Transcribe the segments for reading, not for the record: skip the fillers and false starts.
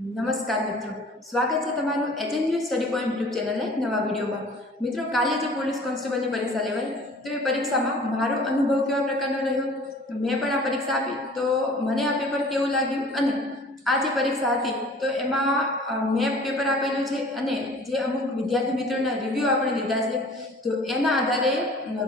નમસ્કાર મિત્રો, સ્વાગત છે તમારું એચએનયુ સ્ટડી પોઈન્ટ યુટ્યુબ ચેનલના એક નવા વિડીયોમાં। મિત્રો, કાલે જે પોલીસ કોન્સ્ટેબલની પરીક્ષા લેવાઈ તો એ પરીક્ષામાં મારો અનુભવ કેવા પ્રકારનો રહ્યો, મેં પણ આ પરીક્ષા આપી તો મને આ પેપર કેવું લાગ્યું અને આ જે પરીક્ષા હતી તો એમાં મેં પેપર આપેલું છે અને જે અમુક વિદ્યાર્થી મિત્રોના રિવ્યૂ આપણે લીધા છે તો એના આધારે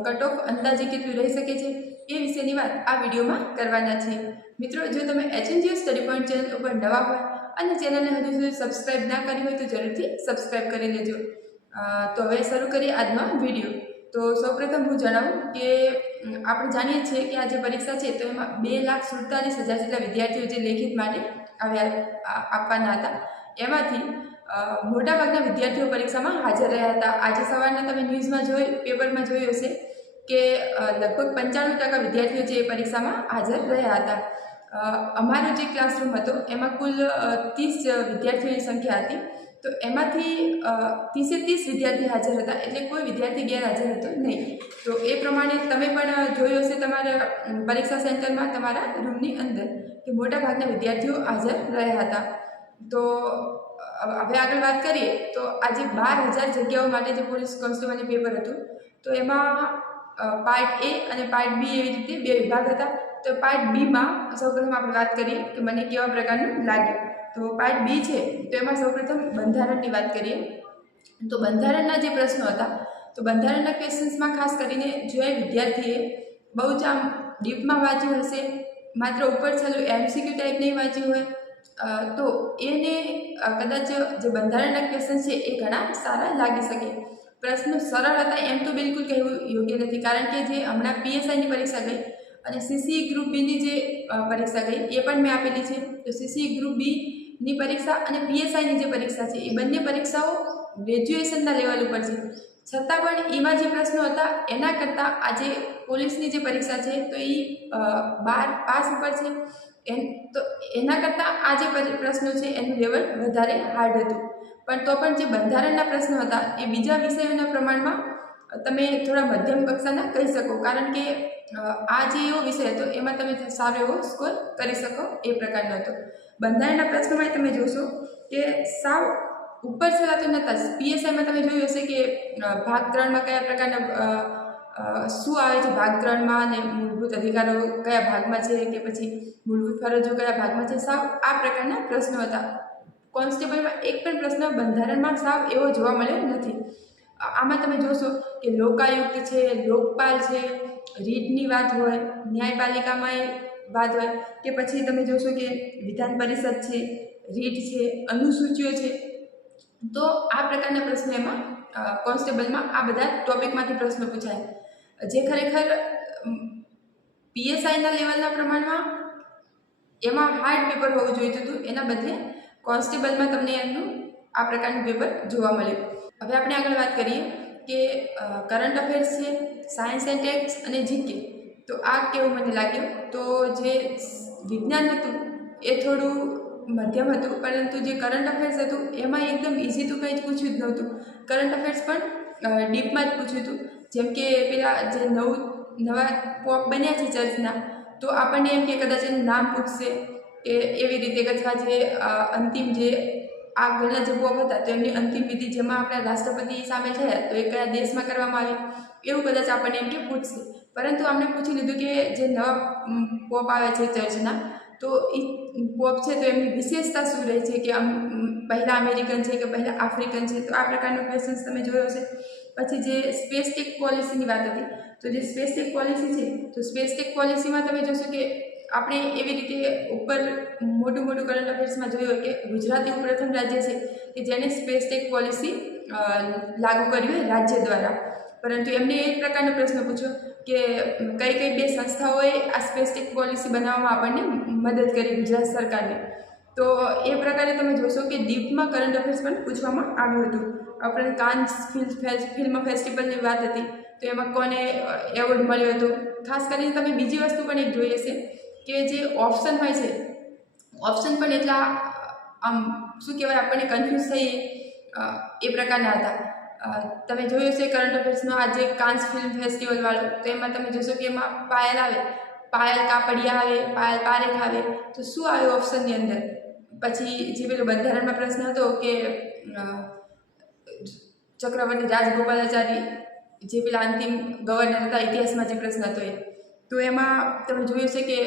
કટ ઓફ અંદાજે કેટલું રહી શકે છે એ વિશેની વાત આ વિડીયોમાં કરવાના છે। મિત્રો, જો તમે એચએનયુ સ્ટડી પોઈન્ટ ચેનલ ઉપર નવા હોય અને ચેનલને હજુ સુધી સબસ્ક્રાઇબ ના કરી હોય તો જરૂરથી સબસ્ક્રાઇબ કરી લેજો। તો હવે શરૂ કરીએ આજનો વિડીયો। તો સૌપ્રથમ હું જણાવું કે આપણે જાણીએ છીએ કે આ જે પરીક્ષા છે તો એમાં 2,47,000 જેટલા વિદ્યાર્થીઓ જે લેખિત માટે આપવાના હતા, એમાંથી મોટાભાગના વિદ્યાર્થીઓ પરીક્ષામાં હાજર રહ્યા હતા। આજે સવારના તમે ન્યૂઝમાં પેપરમાં જોયું હશે કે લગભગ 95% વિદ્યાર્થીઓ જે પરીક્ષામાં હાજર રહ્યા હતા। અમારો જે ક્લાસરૂમ હતો એમાં કુલ 30 વિદ્યાર્થીઓની સંખ્યા હતી, તો એમાંથી 30 વિદ્યાર્થી હાજર હતા, એટલે કોઈ વિદ્યાર્થી ગેરહાજર હતો નહીં। તો એ પ્રમાણે તમે પણ જોયું હશે તમારા પરીક્ષા સેન્ટરમાં, તમારા રૂમની અંદર કે મોટાભાગના વિદ્યાર્થીઓ હાજર રહ્યા હતા। તો હવે આગળ વાત કરીએ તો આજે 12,000 જગ્યાઓ માટે જે પોલીસ કોન્સ્ટેબલનું પેપર હતું તો એમાં પાર્ટ એ અને પાર્ટ બી એવી રીતે બે વિભાગ હતા। તો પાર્ટ બીમાં સૌપ્રથમ આપણે વાત કરીએ કે મને કેવા પ્રકારનું લાગ્યું। તો પાર્ટ બી છે તો એમાં સૌપ્રથમ બંધારણની વાત કરીએ તો બંધારણના જે પ્રશ્નો હતા તો બંધારણના ક્વેશ્ચન્સમાં ખાસ કરીને જે વિદ્યાર્થીએ બહુ જ આમ ડીપમાં વાંચ્યું હશે, માત્ર ઉપર છેલ્લું એમસીક્યુ ટાઈપ નહીં વાંચ્યું હોય તો એને કદાચ જે બંધારણના ક્વેશ્ચન છે એ ઘણા સારા લાગી શકે। પ્રશ્નો સરળ હતા એમ તો બિલકુલ કહેવું યોગ્ય નથી, કારણ કે જે હમણાં પીએસઆઈની પરીક્ષા ગઈ અને સીસી ગ્રુપ બીની જે પરીક્ષા ગઈ એ પણ મેં આપેલી છે। તો સીસી ગ્રુપ બીની પરીક્ષા અને પીએસઆઈની જે પરીક્ષા છે એ બંને પરીક્ષાઓ ગ્રેજ્યુએશનના લેવલ ઉપર છે, છતાં પણ એમાં જે પ્રશ્નો હતા એના કરતાં આજે પોલીસની જે પરીક્ષા છે તો એ 12 પાસ ઉપર છે, તો એના કરતાં આ જે પ્રશ્નો છે એનું લેવલ વધારે હાર્ડ હતું। પણ તો પણ જે બંધારણના પ્રશ્નો હતા એ બીજા વિષયોના પ્રમાણમાં તમે થોડા મધ્યમ કક્ષાના કહી શકો, કારણ કે આ જે એવો વિષય હતો એમાં તમે સારો એવો સ્કોર કરી શકો એ પ્રકારનો હતો। બંધારણના પ્રશ્નોમાં તમે જોશો કે સાવ ઉપર છેલ્લા તો નહોતા જ। પીએસઆઈમાં તમે જોયું હશે કે ભાગ 3માં કયા પ્રકારના શું આવે છે, ભાગ 3માં અને મૂળભૂત અધિકારો કયા ભાગમાં છે કે પછી મૂળભૂત ફરજો કયા ભાગમાં છે, સાવ આ પ્રકારના પ્રશ્નો હતા। કોન્સ્ટેબલમાં એક પણ પ્રશ્ન બંધારણમાં સાવ એવો જોવા મળ્યો નથી। આમાં તમે જોશો કે લોકાયુક્ત છે, લોકપાલ છે, રીટની વાત હોય, ન્યાયપાલિકામાં વાત હોય કે પછી તમે જોશો કે વિધાન પરિષદ છે, રીટ છે, અનુસૂચિઓ છે, તો આ પ્રકારના પ્રશ્નો એમાં કોન્સ્ટેબલમાં આ બધા ટોપિકમાંથી પ્રશ્નો પૂછાય, જે ખરેખર પીએસઆઈના લેવલના પ્રમાણમાં એમાં હાર્ડ પેપર હોવું જોઈતું હતું, એના બદલે કોન્સ્ટેબલમાં તમને એમનું આ પ્રકારનું પેપર જોવા મળ્યું। હવે આપણે આગળ વાત કરીએ કે કરંટ અફેર્સ છે, સાયન્સ એન્ડ ટેક્સ અને જીકે, તો આ કેવું મને લાગ્યું। તો જે વિજ્ઞાન હતું એ થોડું મધ્યમ હતું, પરંતુ જે કરંટ અફેર્સ હતું એમાં એકદમ ઇઝી તો કંઈ જ પૂછ્યું જ નહોતું। કરંટ અફેર્સ પણ ડીપમાં જ પૂછ્યું હતું, જેમ કે પેલા જે નવા પોપ બન્યા છે ચર્ચના, તો આપણને એમ કે કદાચ એનું નામ પૂછશે કે એવી રીતે, અથવા જે અંતિમ જે આગળના જે પોપ હતા તો એમની અંતિમ વિધિ જેમાં આપણા રાષ્ટ્રપતિ સામેલ થયા તો એ કયા દેશમાં કરવામાં આવી, એવું કદાચ આપણને એમ કે પૂછશે। પરંતુ આપણે પૂછી લીધું કે જે નવા પોપ આવે છે ચર્ચના તો એ પોપ છે તો એમની વિશેષતા શું રહે છે, કે આમ પહેલાં અમેરિકન છે કે પહેલાં આફ્રિકન છે, તો આ પ્રકારનો ક્વેશ્ચન્સ તમે જોયો હશે। પછી જે સ્પેસ ટેક પોલિસીની વાત હતી તો જે સ્પેસ ટેક પોલિસી છે તો સ્પેસ ટેક પોલિસીમાં તમે જોશો કે આપણે એવી રીતે ઉપર મોટું કરંટ અફેર્સમાં જોયું કે ગુજરાત એવું પ્રથમ રાજ્ય છે કે જેણે સ્પેસ ટેક પોલિસી લાગુ કરી હોય રાજ્ય દ્વારા, પરંતુ એમને એક પ્રકારનો પ્રશ્ન પૂછ્યો કે કઈ બે સંસ્થાઓએ આ સ્પેસ ટેક પોલિસી બનાવવામાં આપણને મદદ કરી ગુજરાત સરકારને। તો એ પ્રકારે તમે જોશો કે ડીપમાં કરંટ અફેર્સ પણ પૂછવામાં આવ્યું હતું। આપણે કાન્સ ફિલ્મ ફેસ્ટિવલની વાત હતી તો એમાં કોને એવોર્ડ મળ્યો હતો। ખાસ કરીને તમે બીજી વસ્તુ પણ એક જોઈ હશે કે જે ઓપ્શન હોય છે, ઓપ્શન પણ એટલા આમ શું કહેવાય આપણને કન્ફ્યુઝ થઈએ એ પ્રકારના હતા। તમે જોયું હશે કરંટ અફેર્સનો આ જે કાન્સ ફિલ્મ ફેસ્ટિવલવાળો, તો એમાં તમે જોશો કે એમાં પાયલ આવે, પાયલ કાપડિયા આવે, પાયલ પારેખ આવે, તો શું આવે ઓપ્શનની અંદર? પછી જે પેલો બંધારણમાં પ્રશ્ન હતો કે ચક્રવર્તી રાજગોપાલાચારી જે પેલા અંતિમ ગવર્નર હતા ઇતિહાસમાં જે પ્રશ્ન હતો એ, તો એમાં તમે જોયું છે કે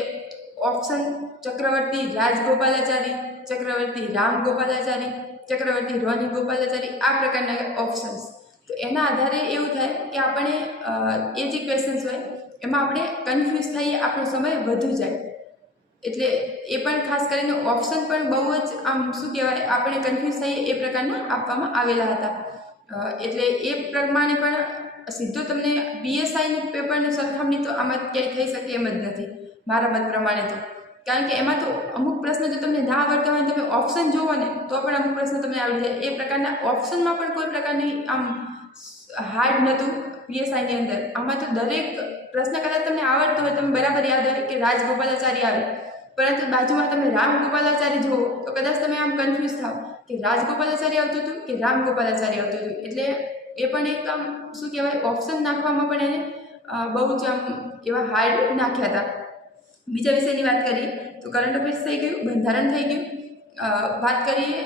ઓપ્શન ચક્રવર્તી રાજગોપાલાચારી, ચક્રવર્તી રામ ગોપાલાચારી, ચક્રવર્તી રોની ગોપાલાચારી, આ પ્રકારના ઓપ્શન્સ. તો એના આધારે એવું થાય કે આપણે એ જે ક્વેશ્ચન્સ હોય એમાં આપણે કન્ફ્યુઝ થઈએ, આપણો સમય વધુ જાય. એટલે એ પણ ખાસ કરીને ઓપ્શન પણ બહુ જ આમ શું કહેવાય આપણે કન્ફ્યુઝ થઈએ એ પ્રકારના આપવામાં આવેલા હતા. એટલે એ પ્રમાણે પણ સીધો તમને પીએસઆઈની પેપરની સરખામણી તો આમાં ક્યાંય થઈ શકે એમ જ નથી મારા મત પ્રમાણે તો. કારણ કે એમાં તો અમુક પ્રશ્ન જો તમને ના આવડતા હોય તમે ઓપ્શન જોવો ને તો પણ અમુક પ્રશ્ન તમને આવડી જાય. એ પ્રકારના ઓપ્શનમાં પણ કોઈ પ્રકારની આમ હાર્ડ નહોતું પીએસઆઈની અંદર. આમાં તો દરેક પ્રશ્ન કદાચ તમને આવડતો હોય, તમે બરાબર યાદ હોય કે રાજગોપાલાચારી આવે, પરંતુ બાજુમાં તમે રામ ગોપાલાચારી જુઓ તો કદાચ તમે આમ કન્ફ્યુઝ થાવ કે રાજગોપાલાચારી આવતું હતું કે રામ ગોપાલાચારી આવતું હતું. એટલે એ પણ એક આમ શું કહેવાય ઓપ્શન નાખવામાં પણ એને બહુ જ આમ એવા હાર્ડ નાખ્યા હતા. બીજા વિષયની વાત કરીએ તો કરંટ અફેર્સ થઈ ગયું, બંધારણ થઈ ગયું. વાત કરીએ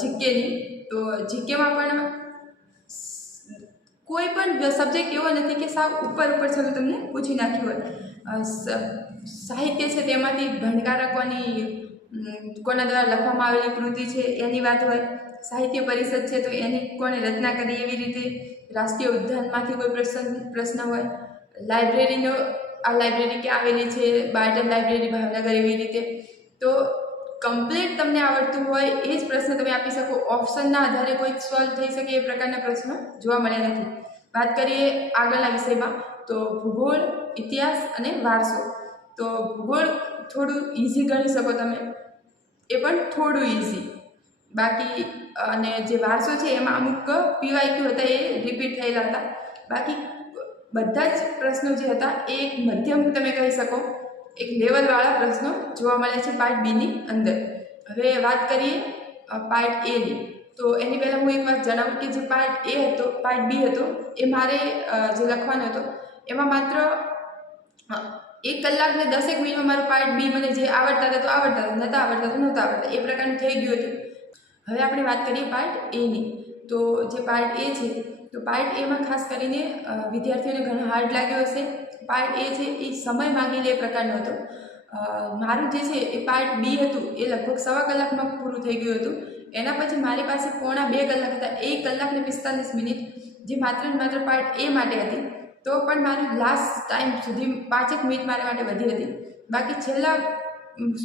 જીકેની, તો જીકેમાં પણ કોઈ પણ સબ્જેક્ટ એવો નથી કે સાવ ઉપર છેલ્લું તમને પૂછી નાખ્યું હોય. સાહિત્ય છે તેમાંથી ભણકારકોની કોના દ્વારા લખવામાં આવેલી કૃતિ છે એની વાત હોય, સાહિત્ય પરિષદ છે તો એની કોણે રચના કરી એવી રીતે, રાષ્ટ્રીય ઉદ્યાનમાંથી કોઈ પ્રશ્ન હોય, લાઇબ્રેરીનો આ લાઇબ્રેરી ક્યાં આવેલી છે, બાર્ટન લાઇબ્રેરી ભાવનગર એવી રીતે. તો કમ્પ્લીટ તમને આવડતું હોય એ જ પ્રશ્ન તમે આપી શકો. ઓપ્શનના આધારે કોઈ સોલ્વ થઈ શકે એ પ્રકારના પ્રશ્નો જોવા મળ્યા નથી. વાત કરીએ આગળના વિષયમાં તો ભૂગોળ, ઇતિહાસ અને વારસો. તો ભૂગોળ થોડું ઇઝી ગણી શકો તમે, એ પણ થોડું ઇઝી. બાકી અને જે વારસો છે એમાં અમુક પીવાયક્યુ હતા એ રિપીટ થયેલા હતા. બાકી બધા જ પ્રશ્નો જે હતા એ એક મધ્યમ તમે કહી શકો એક લેવલવાળા પ્રશ્નો જોવા મળે છે પાર્ટ બીની અંદર. હવે વાત કરીએ પાર્ટ એની, તો એની પહેલાં હું એક વાત જણાવું કે જે પાર્ટ એ હતો, પાર્ટ બી હતો, એ મારે જે લખવાનો હતો એમાં માત્ર 1 કલાક ને 10 મિનિટમાં મારું પાર્ટ બી મને જે આવડતા હતા તો આવડતા હતા, નહોતા આવડતા તો નહોતા આવડતા, એ પ્રકારનું થઈ ગયું હતું. હવે આપણે વાત કરીએ પાર્ટ એની. તો જે પાર્ટ એ છે તો પાર્ટ એમાં ખાસ કરીને વિદ્યાર્થીઓને ઘણો હાર્ડ લાગ્યો હશે. પાર્ટ એ છે એ સમય માગી લે પ્રકારનો હતો. મારું જે છે એ પાર્ટ બી હતું એ લગભગ 1.25 કલાકમાં પૂરું થઈ ગયું હતું. એના પછી મારી પાસે પોણા 2 કલાક હતા, 1 કલાક ને 45 મિનિટ જે માત્ર ને માત્ર પાર્ટ એ માટે હતી. તો પણ મારું લાસ્ટ ટાઈમ સુધી 5 મિનિટ મારા માટે વધી હતી. બાકી છેલ્લા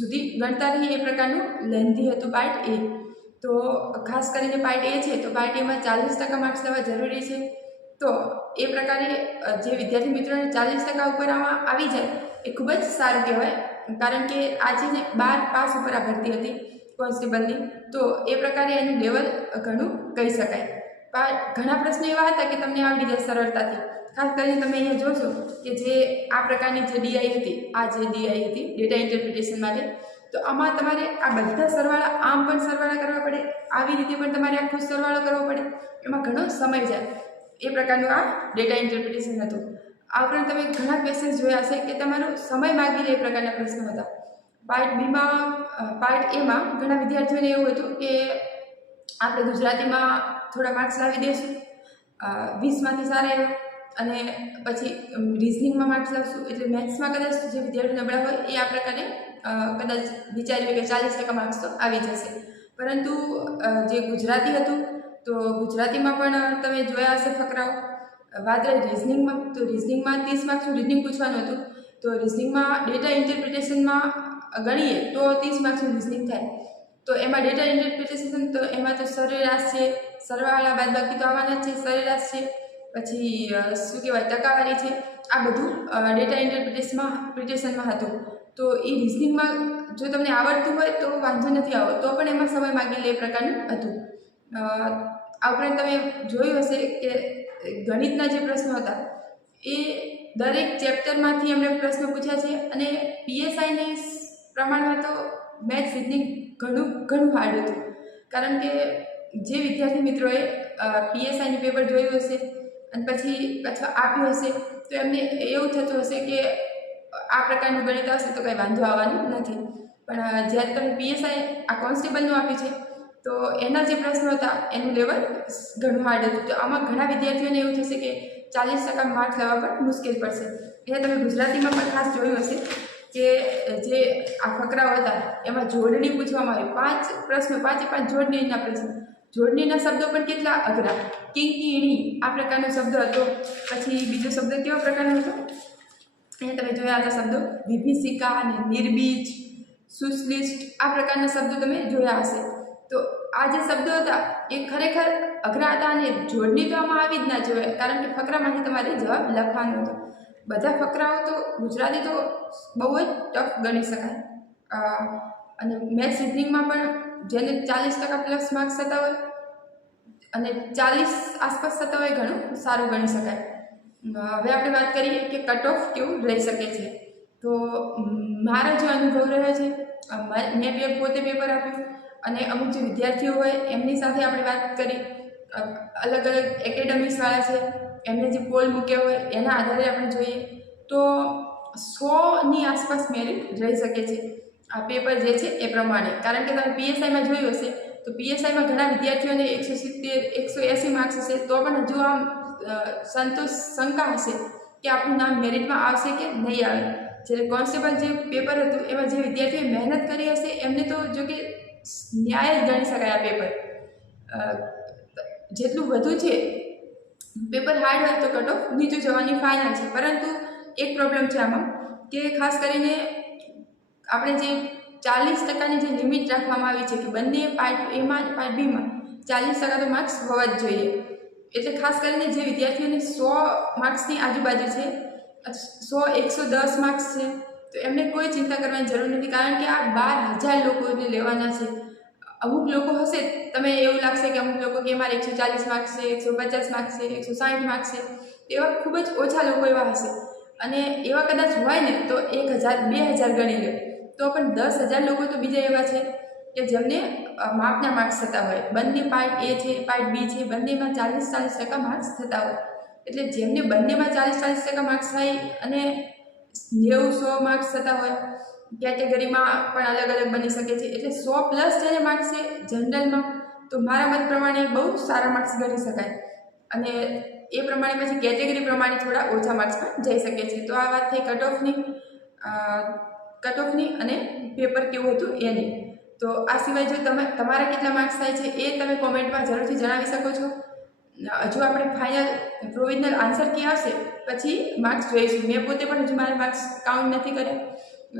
સુધી ગણતા રહી એ પ્રકારનું લેન્ધી હતું પાર્ટ એ. તો ખાસ કરીને પાર્ટ એ છે તો પાર્ટ એમાં 40% માર્ક્સ લેવા જરૂરી છે. તો એ પ્રકારે જે વિદ્યાર્થી મિત્રોને 40% ઉપર આવી જાય એ ખૂબ જ સારું કહેવાય. કારણ કે આજે 12 પાસ ઉપર આ ભરતી હતી કોન્સ્ટેબલની, તો એ પ્રકારે એનું લેવલ ઘણું કહી શકાય. ઘણા પ્રશ્નો એવા હતા કે તમને આવડી જાય સરળતાથી. ખાસ કરીને તમે અહીંયા જોશો કે જે આ પ્રકારની જે ડીઆઈ હતી, આ જે ડીઆઈ હતી ડેટા ઇન્ટરપ્રિટેશન માટે, તો આમાં તમારે આ બધા સરવાળા આમ પણ સરવાળા કરવા પડે, આવી રીતે પણ તમારે આખો સરવાળો કરવો પડે, એમાં ઘણો સમય જાય. એ પ્રકારનું આ ડેટા ઇન્ટરપ્રિટેશન હતું. આ ઉપરાંત તમે ઘણા ક્વેશ્ચન્સ જોયા હશે કે તમારો સમય માગી લે એ પ્રકારના પ્રશ્નો હતા. પાર્ટ બીમાં, પાર્ટ એમાં ઘણા વિદ્યાર્થીઓને એવું હતું કે આપણે ગુજરાતીમાં થોડા માર્ક્સ લાવી દઈશું 20માંથી સારા એવા, અને પછી રિઝનિંગમાં માર્ક્સ લાવશું, એટલે મેથ્સમાં કદાચ જે વિદ્યાર્થીઓ નબળા હોય એ આ પ્રકારે કદાચ વિચાર્યું કે 40% માર્ક્સ તો આવી જશે. પરંતુ જે ગુજરાતી હતું તો ગુજરાતીમાં પણ તમે જોયા હશે ફકરાઓ. વાત રહી રિઝનિંગમાં, તો રિઝનિંગમાં 30 માર્ક્સનું રિઝનિંગ પૂછવાનું હતું. તો રિઝનિંગમાં ડેટા ઇન્ટરપ્રિટેશનમાં ગણીએ તો 30 માર્ક્સનું રિઝનિંગ થાય. તો એમાં ડેટા ઇન્ટરપ્રિટેશન તો એમાં તો સરેરાશ છે, સરવાળા બાદબાકી તો આવવાના જ છે, સરેરાશ છે, પછી શું કહેવાય ટકાવારી છે, આ બધું ડેટા ઇન્ટરપ્રિટેશનમાં હતું. તો એ રિઝનિંગમાં જો તમને આવડતું હોય તો વાંધો નથી આવતો, તો પણ એમાં સમય માગી લે પ્રકારનું હતું. આ ઉપરાંત તમે જોયું હશે કે ગણિતના જે પ્રશ્નો હતા એ દરેક ચેપ્ટરમાંથી એમણે પ્રશ્નો પૂછ્યા છે. અને પીએસઆઈની પ્રમાણમાં તો મેથ્સ રિઝનિંગ ઘણું હાર્ડ હતું. કારણ કે જે વિદ્યાર્થી મિત્રોએ પીએસઆઈનું પેપર જોયું હશે અને પછી અથવા આપ્યું હશે તો એમને એવું થતું હશે કે આ પ્રકારનું ગણિત આવશે તો કંઈ વાંધો આવવાનું નથી. પણ જ્યારે તમે પીએસઆઈ આ કોન્સ્ટેબલનું આપ્યું છે તો એના જે પ્રશ્નો હતા એનું લેવલ ઘણું હાર્ડ હતું. તો આમાં ઘણા વિદ્યાર્થીઓને એવું થશે કે 40% માર્ક્સ લાવવા પણ મુશ્કેલ પડશે. એટલે તમે ગુજરાતીમાં પણ ખાસ જોયું હશે કે જે આ ફકરાઓ હતા એમાં જોડણી પૂછવામાં આવી. 5 પ્રશ્નો, 5 જોડણીના પ્રશ્નો. જોડણીના શબ્દો પણ કેટલા અઘરા. કિંકીણી આ પ્રકારનો શબ્દ હતો. પછી બીજો શબ્દ કેવા પ્રકારનો હતો? અહીંયા તમે જોયા હતા શબ્દો વિભીષિકા અને નિર્બીજ, સુશ્લિષ્ટ આ પ્રકારના શબ્દો તમે જોયા હશે. તો આ જે શબ્દો હતા એ ખરેખર અઘરા હતા અને જોડણી તો આમાં આવી જ ના જોઈએ, કારણ કે ફકરામાંથી તમારે જવાબ લખવાનો હતો. બધા ફકરાઓ તો ગુજરાતી તો બહુ જ ટફ ગણી શકાય. અને મેથ્સ રિઝનિંગમાં પણ જેને 40% પ્લસ માર્ક્સ થતા હોય અને 40 આસપાસ થતા હોય ઘણું સારું ગણી શકાય. હવે આપણે વાત કરીએ કે કટ ઓફ કેવું રહી શકે છે. તો મારા જે અનુભવ રહ્યો છે, મેં પોતે પેપર આપ્યું અને અમુક જે વિદ્યાર્થીઓ હોય એમની સાથે આપણે વાત કરી. અલગ અલગ એકેડેમિક્સવાળા છે એમને જે પોલ મૂક્યા હોય એના આધારે આપણે જોઈએ તો 100ની આસપાસ મેરિટ રહી શકે છે આ પેપર જે છે એ પ્રમાણે. કારણ કે તમે પીએસઆઈમાં જોયું હશે તો પીએસઆઈમાં ઘણા વિદ્યાર્થીઓને 170 180 માર્ક્સ હશે તો પણ હજુ આમ શંકા હશે કે આપણું નામ મેરિટમાં આવશે કે નહીં આવે. જ્યારે કોન્સ્ટેબલ જે પેપર હતું એમાં જે વિદ્યાર્થીઓએ મહેનત કરી હશે એમને તો જો કે ન્યાય જ ગણી શકાય. આ પેપર જેટલું વધુ છે પેપર હાર્ડ હોય તો કટ ઓફ નીચું જવાની ફાઇનલ છે. પરંતુ એક પ્રોબ્લેમ છે આમાં કે ખાસ કરીને આપણે જે 40%ની જે લિમિટ રાખવામાં આવી છે કે બંને પાર્ટ એમાં પાર્ટ બીમાં 40% તો માર્ક્સ હોવા જ જોઈએ. એટલે ખાસ કરીને જે વિદ્યાર્થીઓને 100 માર્ક્સની આજુબાજુ છે, 110 માર્ક્સ છે, તો એમને કોઈ ચિંતા કરવાની જરૂર નથી. કારણ કે આ 12,000 લોકોને લેવાના છે. અમુક લોકો હશે તમે એવું લાગશે કે અમુક લોકો કે મારે 140 માર્ક્સ છે, 150 માર્ક્સ છે, 160 માર્ક્સ છે, એવા ખૂબ જ ઓછા લોકો એવા હશે. અને એવા કદાચ હોય ને તો 1,000 2,000 ગણી લો તો પણ 10,000 લોકો તો બીજા એવા છે કે જેમને માપના માર્ક્સ થતા હોય. બંને પાર્ટ એ છે, પાર્ટ બી છે, બંનેમાં 40% માર્ક્સ થતા હોય. એટલે જેમને બંનેમાં 40% માર્ક્સ થાય અને 90-100 માર્ક્સ થતા હોય, કેટેગરીમાં પણ અલગ અલગ બની શકે છે. એટલે 100 પ્લસ જેને માર્ક્સ છે જનરલમાં તો મારા મત પ્રમાણે બહુ સારા માર્ક્સ ગણી શકાય. અને એ પ્રમાણે પછી કેટેગરી પ્રમાણે થોડા ઓછા માર્ક્સ પણ જઈ શકે છે. તો આ વાત થઈ કટ ઓફની અને પેપર કેવું હતું એની. તો આ સિવાય જો તમારા કેટલા માર્ક્સ થાય છે એ તમે કોમેન્ટમાં જરૂરથી જણાવી શકો છો. હજુ આપણે ફાઇનલ પ્રોવિઝનલ આન્સર કી આવશે પછી માર્ક્સ જોઈશું. મેં પોતે પણ હજુ મારા માર્ક્સ કાઉન્ટ નથી કર્યા,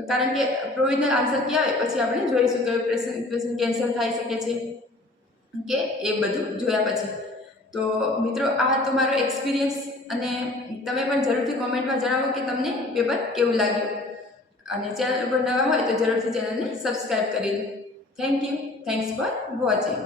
કારણ કે પ્રોવિઝનલ આન્સર કી આવે પછી આપણે જોઈશું કે ક્વેશ્ચન કેન્સલ થઈ શકે છે કે એ બધું જોયા પછી. તો મિત્રો આ હતો મારો એક્સપિરિયન્સ અને તમે પણ જરૂરથી કોમેન્ટમાં જણાવો કે તમને પેપર કેવું લાગ્યું. અને ચેનલ ઉપર નવા હોય તો જરૂરથી ચેનલને સબસ્ક્રાઈબ કરી લો. Thank you. Thanks for watching.